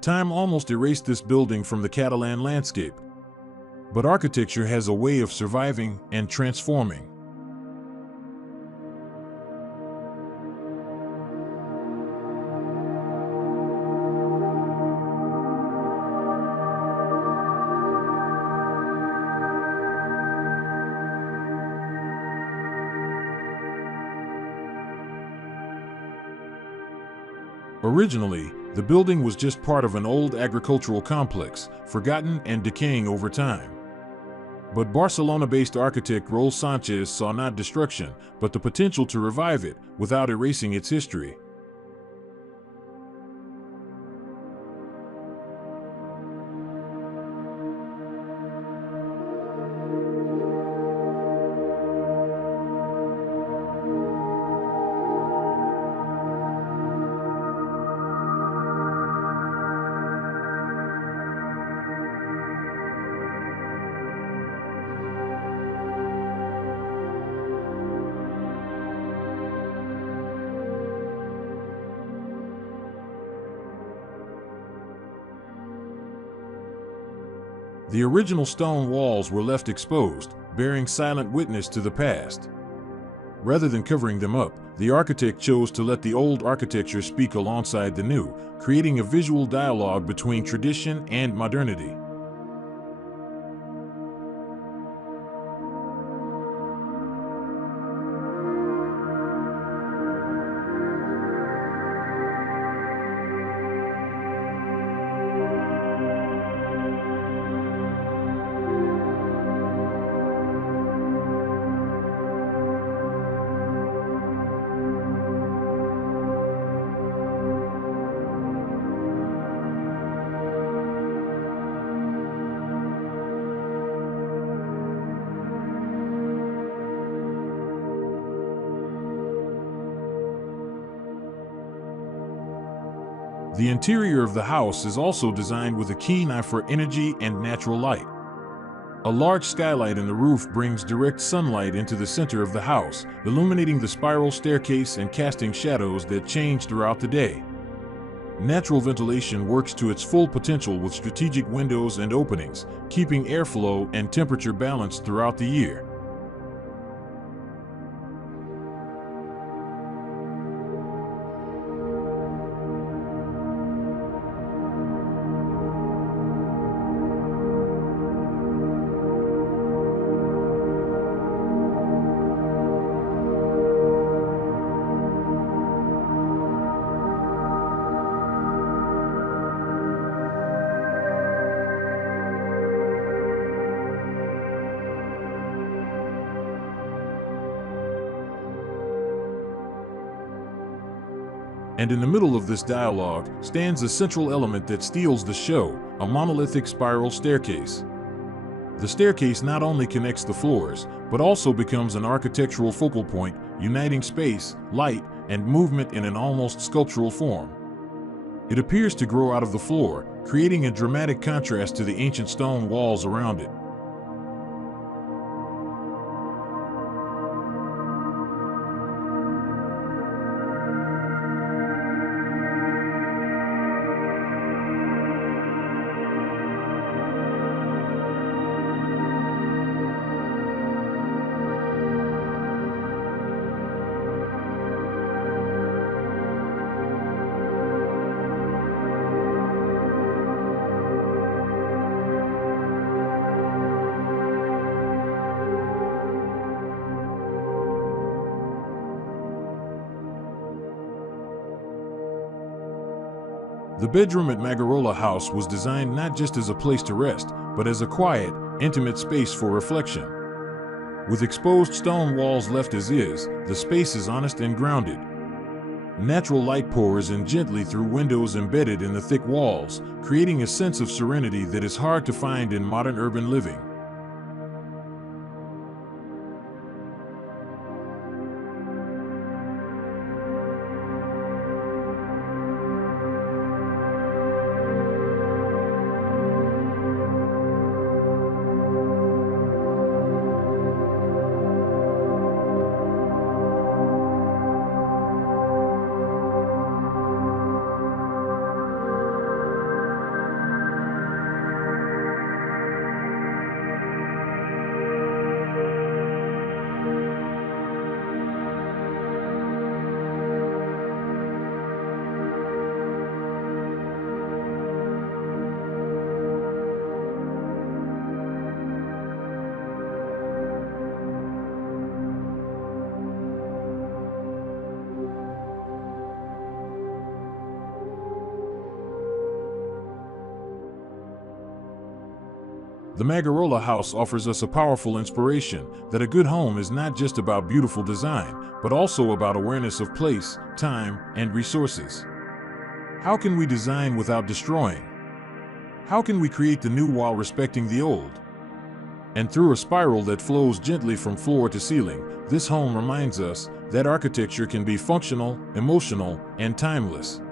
Time almost erased this building from the Catalan landscape, but architecture has a way of surviving and transforming. Originally, the building was just part of an old agricultural complex, forgotten and decaying over time. But Barcelona-based architect Raúl Sánchez saw not destruction, but the potential to revive it without erasing its history. The original stone walls were left exposed, bearing silent witness to the past. Rather than covering them up, the architect chose to let the old architecture speak alongside the new, creating a visual dialogue between tradition and modernity. The interior of the house is also designed with a keen eye for energy and natural light. A large skylight in the roof brings direct sunlight into the center of the house, illuminating the spiral staircase and casting shadows that change throughout the day. Natural ventilation works to its full potential with strategic windows and openings, keeping airflow and temperature balanced throughout the year. And in the middle of this dialogue stands a central element that steals the show, a monolithic spiral staircase. The staircase not only connects the floors, but also becomes an architectural focal point, uniting space, light, and movement in an almost sculptural form. It appears to grow out of the floor, creating a dramatic contrast to the ancient stone walls around it. The bedroom at Magarola House was designed not just as a place to rest, but as a quiet, intimate space for reflection. With exposed stone walls left as is, the space is honest and grounded. Natural light pours in gently through windows embedded in the thick walls, creating a sense of serenity that is hard to find in modern urban living. The Magarola House offers us a powerful inspiration that a good home is not just about beautiful design, but also about awareness of place, time, and resources. How can we design without destroying? How can we create the new while respecting the old? And through a spiral that flows gently from floor to ceiling, this home reminds us that architecture can be functional, emotional, and timeless.